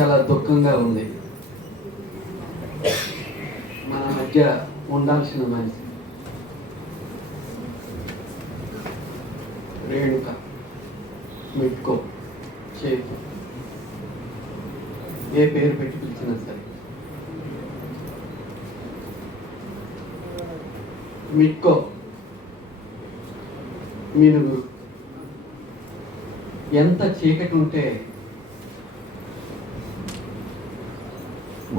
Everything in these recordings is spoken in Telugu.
చాలా దుఃఖంగా ఉంది. మన మధ్య ఉండాల్సిన మనిషి రేణుక మిట్కో చేతు, ఏ పేరు పెట్టి పిలిచినా సరే మిట్కో మినుగురు. ఎంత చీకటి ఉంటే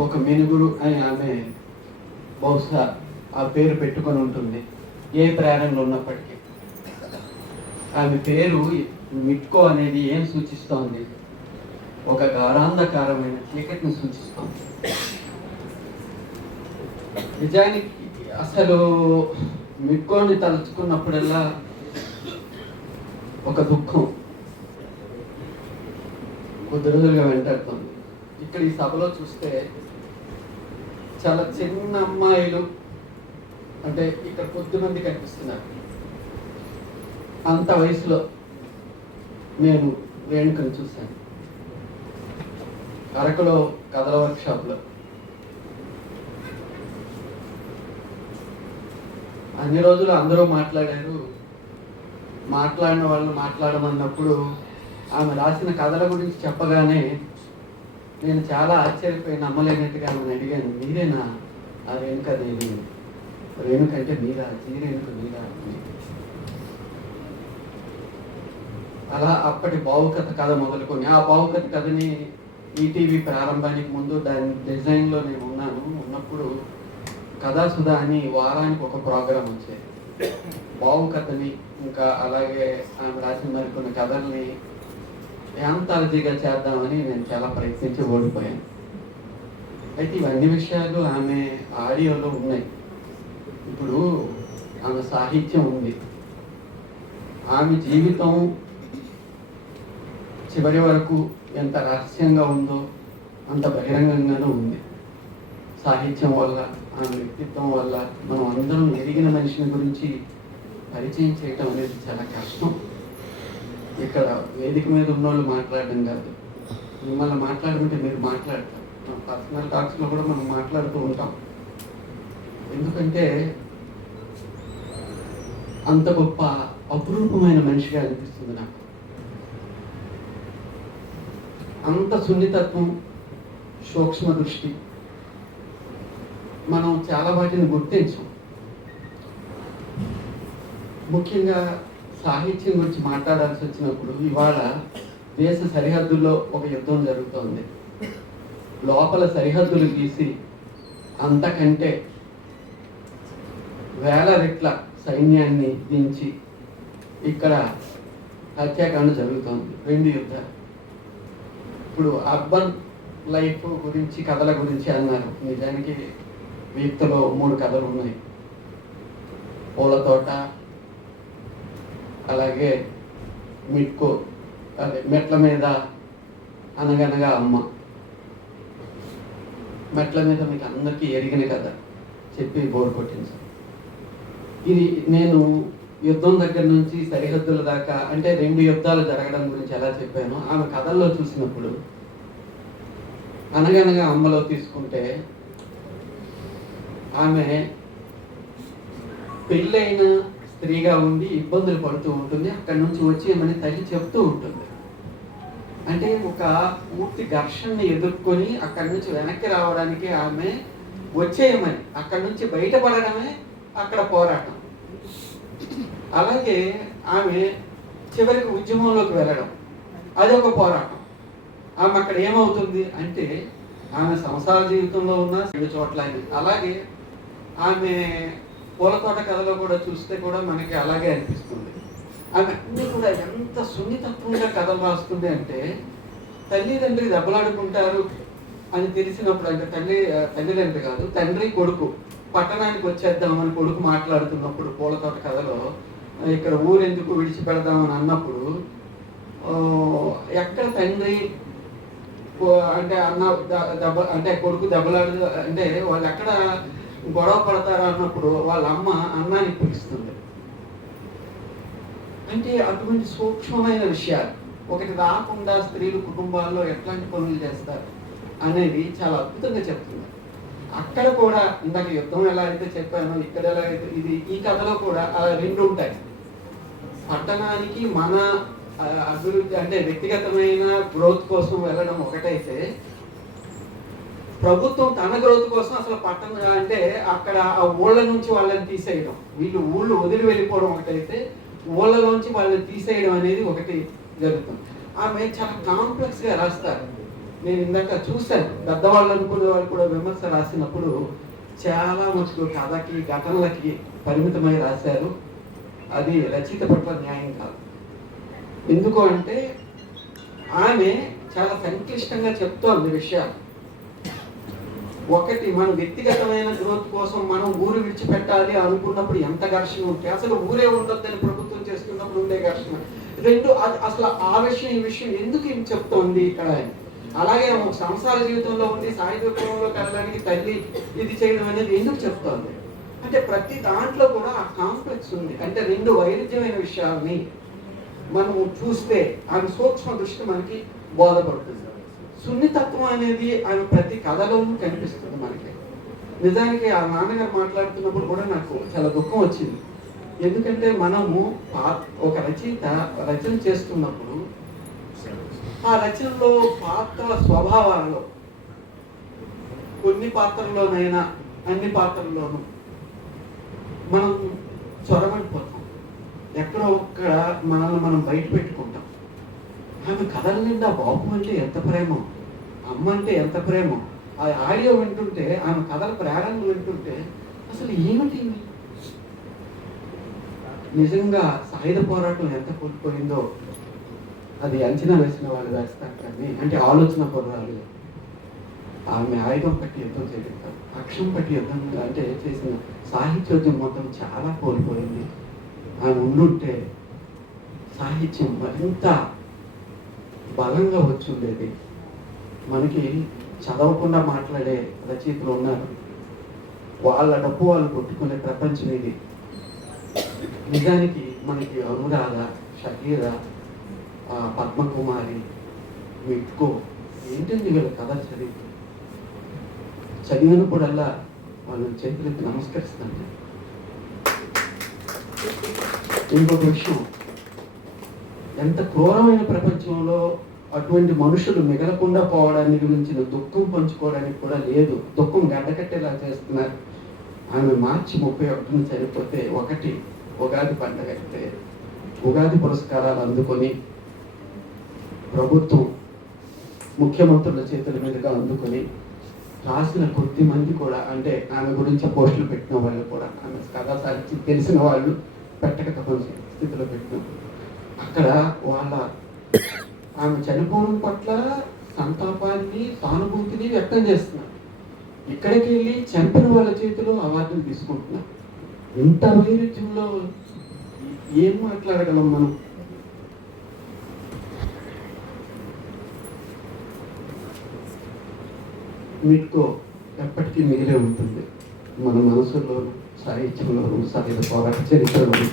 ఒక మినుగురు అని ఆమె బహుశా ఆ పేరు పెట్టుకొని ఉంటుంది, ఏ ప్రేరణలో ఉన్నప్పటికీ. ఆమె పేరు మిట్కో అనేది ఏం సూచిస్తోంది? ఒక గాఢాంధకారమైన చీకటిని సూచిస్తోంది. నిజానికి అసలు మిట్కోని తలుచుకున్నప్పుడల్లా ఒక దుఃఖం కొద్ది రోజులుగా వెంటాడుతుంది. ఇక్కడ ఈ సభలో చూస్తే చాలా చిన్న అమ్మాయిలు, అంటే ఇక్కడ కొద్దిమంది కనిపిస్తున్నారు. అంత వయసులో నేను రేణుకను చూశాను అరకులో కథల వర్క్షాప్లో. అన్ని రోజులు అందరూ మాట్లాడారు. మాట్లాడిన వాళ్ళు మాట్లాడమన్నప్పుడు ఆమె రాసిన కథల గురించి చెప్పగానే నేను చాలా ఆశ్చర్యపోయి నమ్మలేనట్టుగా ఆమెను అడిగాను, మీరేనా ఆ రేణుకదేవి? రేణుక అంటే మీరా? రేణుక మీరా? అలా అప్పటి భావుకథ కథ మొదలుకొని, ఆ భావుకథ కథని ఈటీవీ ప్రారంభానికి ముందు దాని డిజైన్లో నేను ఉన్నప్పుడు కథాసుధా అని వారానికి ఒక ప్రోగ్రాం వచ్చేది. భావుకథని ఇంకా అలాగే ఆమె రాసిన మరికొన్ని కథల్ని యాంతాలజీగా చేద్దామని నేను చాలా ప్రయత్నించి ఓడిపోయాను. అయితే ఇవన్నీ విషయాలు ఆమె ఆడియోలో ఉన్నాయి. ఇప్పుడు ఆమె సాహిత్యం ఉంది, ఆమె జీవితం చివరి వరకు ఎంత రహస్యంగా ఉందో అంత బహిరంగంగానూ ఉంది. సాహిత్యం వల్ల, ఆమె వ్యక్తిత్వం వల్ల మనం అందరం ఎరిగిన మనిషిని గురించి పరిచయం చేయటం అనేది చాలా కష్టం. ఇక్కడ వేదిక మీద ఉన్నోళ్ళు మాట్లాడడం కాదు, మిమ్మల్ని మాట్లాడుకుంటే మీరు మాట్లాడతారు. మన పర్సనల్ టాక్స్లో కూడా మనం మాట్లాడుతూ ఉంటాం. ఎందుకంటే అంత గొప్ప అపురూపమైన మనిషిగా అనిపిస్తుంది నాకు. అంత సున్నితత్వం, సూక్ష్మ దృష్టి మనం చాలా వాటిని గుర్తించాం. ముఖ్యంగా సాహిత్యం గురించి మాట్లాడాల్సి వచ్చినప్పుడు ఇవాళ దేశ సరిహద్దుల్లో ఒక యుద్ధం జరుగుతోంది. లోపల సరిహద్దులు గీసి అంతకంటే వేల రెట్ల సైన్యాన్ని దించి ఇక్కడ హత్యాకాండ జరుగుతోంది. 2 యుద్ధాలు. ఇప్పుడు అర్బన్ లైఫ్ గురించి, కథల గురించి అన్నారు. నిజానికి వీక్లో 3 కథలు ఉన్నాయి. పూల తోట, అలాగే మిట్కో, అదే మెట్ల మీద అనగనగా అమ్మ. మెట్ల మీద మీకు అందరికీ ఎరిగిన కథ, చెప్పి బోర్ కొట్టించాను. ఇది నేను యుద్ధం దగ్గర నుంచి సరిహద్దుల దాకా, అంటే 2 యుద్ధాలు జరగడం గురించి ఎలా చెప్పానో ఆమె కథల్లో చూసినప్పుడు, అనగనగా అమ్మలో తీసుకుంటే ఆమె పెళ్ళైన స్త్రీగా ఉండి ఇబ్బందులు పడుతూ ఉంటుంది. అక్కడి నుంచి వచ్చి ఏమని తల్లి చెప్తూ ఉంటుంది. అంటే ఒక పూర్తి ఘర్షణని ఎదుర్కొని అక్కడి నుంచి వెనక్కి రావడానికి ఆమె వచ్చేయమని, అక్కడి నుంచి బయటపడడమే అక్కడ పోరాటం. అలాగే ఆమె చివరికి ఉద్యమంలోకి వెళ్ళడం, అది ఒక పోరాటం. ఆమె అక్కడ ఏమవుతుంది అంటే ఆమె సంసార జీవితంలో ఉన్న 2 చోట్ల. అలాగే ఆమె పూలతోట కథలో కూడా చూస్తే కూడా మనకి అలాగే అనిపిస్తుంది. ఆమె అన్నీ కూడా ఎంత సున్నితత్వంగా కథలు రాస్తుంది అంటే, తల్లిదండ్రి దెబ్బలాడుకుంటారు అని తెలిసినప్పుడు, అంటే తల్లిదండ్రి కాదు, తండ్రి కొడుకు పట్టణానికి వచ్చేద్దామని కొడుకు మాట్లాడుతున్నప్పుడు పూలతోట కథలో, ఇక్కడ ఊరెందుకు విడిచిపెడదామని అన్నప్పుడు, ఎక్కడ తండ్రి అంటే అన్న దెబ్బ, అంటే కొడుకు దెబ్బలాడు, అంటే వాళ్ళు ఎక్కడ గొడవ పడతారు అన్నప్పుడు వాళ్ళ అమ్మ అన్నాన్ని పిలుస్తుంది. అంటే అటువంటి సూక్ష్మమైన విషయాలు ఒకటి రాకుండా స్త్రీలు కుటుంబాల్లో ఎట్లాంటి పనులు చేస్తారు, అనేది చాలా అద్భుతంగా చెప్తుంది. అక్కడ కూడా ఇందాక యుద్ధం ఎలా అయితే చెప్పానో ఇక్కడ ఎలా అయితే ఈ కథలో కూడా రెండు ఉంటాయి. పట్టణానికి మన అభివృద్ధి అంటే వ్యక్తిగతమైన గ్రోత్ కోసం వెళ్ళడం ఒకటైతే, ప్రభుత్వం తన గ్రోత్ కోసం అసలు పట్టణం అంటే అక్కడ ఆ ఊళ్ళ నుంచి వాళ్ళని తీసేయడం, వీళ్ళు ఊళ్ళు వదిలి వెళ్ళిపోవడం ఒకటైతే, ఊళ్ళలోంచి వాళ్ళని తీసేయడం అనేది ఒకటి జరుగుతుంది. ఆమె చాలా కాంప్లెక్స్గా రాస్తారు. నేను ఇందాక చూశాను, పెద్దవాళ్ళు అనుకునే వాళ్ళు కూడా విమర్శ రాసినప్పుడు చాలా మటుకు కథకి ఘటనలకి పరిమితమై రాశారు. అది రచయిత పట్ల న్యాయం కాదు. ఎందుకు అంటే ఆమె చాలా సంక్లిష్టంగా చెప్తోంది విషయాలు. ఒకటి, మన వ్యక్తిగతమైన గ్రోత్ కోసం మనం ఊరు విడిచిపెట్టాలి అనుకున్నప్పుడు ఎంత ఘర్షణ ఉంటే, అసలు ఊరే ఉండొద్దని ప్రభుత్వం చేస్తున్నప్పుడు ఉండే ఘర్షణ. రెండు, అసలు ఆ విషయం ఈ విషయం ఎందుకు ఏం చెప్తోంది ఇక్కడ. అలాగే సంసార జీవితంలో ఉండి సాహిత్య విప్లవంలోకి వెళ్ళడానికి తల్లి ఇది చేయడం అనేది ఎందుకు చెప్తోంది అంటే, ప్రతి దాంట్లో కూడా ఆ కాంప్లెక్స్ ఉంది. అంటే రెండు వైరుధ్యమైన విషయాల్ని మనం చూస్తే ఆమె సూక్ష్మ దృష్టి మనకి బోధపడుతుంది. సున్నితత్వం అనేది ఆమె ప్రతి కథలోనూ కనిపిస్తుంది మనకి. నిజానికి ఆ నాన్నగారు మాట్లాడుతున్నప్పుడు కూడా నాకు చాలా దుఃఖం వచ్చింది. ఎందుకంటే మనము ఒక రచయిత రచన చేస్తున్నప్పుడు ఆ రచనలో పాత్ర స్వభావాల్లో కొన్ని పాత్రల్లోనైనా అన్ని పాత్రల్లోనూ మనం చొరబడిపోతాం. ఎక్కడో ఒక్కడ మనల్ని మనం బయట పెట్టుకుంటాం. ఆమె కథల నిండా బాబు అంటే ఎంత ప్రేమో, అమ్మ అంటే ఎంత ప్రేమో, ఆ ఆడియో వింటుంటే, ఆమె కథల ప్రేరణలు వింటుంటే అసలు ఏమిటి నిజంగా సాయుధ పోరాటం ఎంత కోల్పోయిందో అది అంచనా వేసిన వాళ్ళు వేస్తారు. కానీ అంటే ఆలోచన పొందాలి. ఆమె ఆయుధం పట్టి యుద్ధం చేయగలుగుతారు, అక్షం పట్టి యుద్ధం అంటే చేసిన సాహిత్యోద్యమం మొత్తం చాలా కోల్పోయింది. ఆమె ఉండుంటే సాహిత్యం మరింత బలంగా వచ్చి ఉండేది. మనకి చదవకుండా మాట్లాడే రచయితలు ఉన్నారు, వాళ్ళ డబ్బు వాళ్ళు కొట్టుకునే ప్రపంచం ఇది. నిజానికి మనకి అనురాధ, షకీర, పద్మకుమారి, మిట్కో ఏంటండి వీళ్ళ కథ చదివినప్పుడల్లా వాళ్ళని చేతులెత్తి నమస్కరిస్తాను. ఇంకొక విషయం, ఎంత క్రూరమైన ప్రపంచంలో అటువంటి మనుషులు మిగలకుండా పోవడానికి గురించిన దుఃఖం పంచుకోవడానికి కూడా లేదు. దుఃఖం గడ్డకట్టేలా చేస్తున్నారు. ఆమె మార్చి 31 చనిపోతే, ఒకటి ఉగాది పండగ అయితే ఉగాది పురస్కారాలు అందుకొని ప్రభుత్వం ముఖ్యమంత్రుల చేతుల మీదుగా అందుకొని రాసిన కొద్ది మంది కూడా, అంటే ఆమె గురించి పోస్టులు పెట్టిన వాళ్ళు కూడా, ఆమె కథ సాధించి తెలిసిన వాళ్ళు పెట్టక తప్పని స్థితిలో పెట్టిన అక్కడ వాళ్ళ ఆమె చనిపోవడం పట్ల సంతాపాన్ని, సానుభూతిని వ్యక్తం చేస్తున్నారు. ఇక్కడికి వెళ్ళి చంపిన వాళ్ళ చేతిలో అవార్డులు తీసుకుంటున్నారు. ఇంత వైరుధ్యంలో ఏం మాట్లాడగలం మనం? మీకు ఎప్పటికీ మిగిలే ఉంటుంది మన మనసులోను, సాహిత్యంలోను, సాహిత్య పోరాట చరిత్రలోను.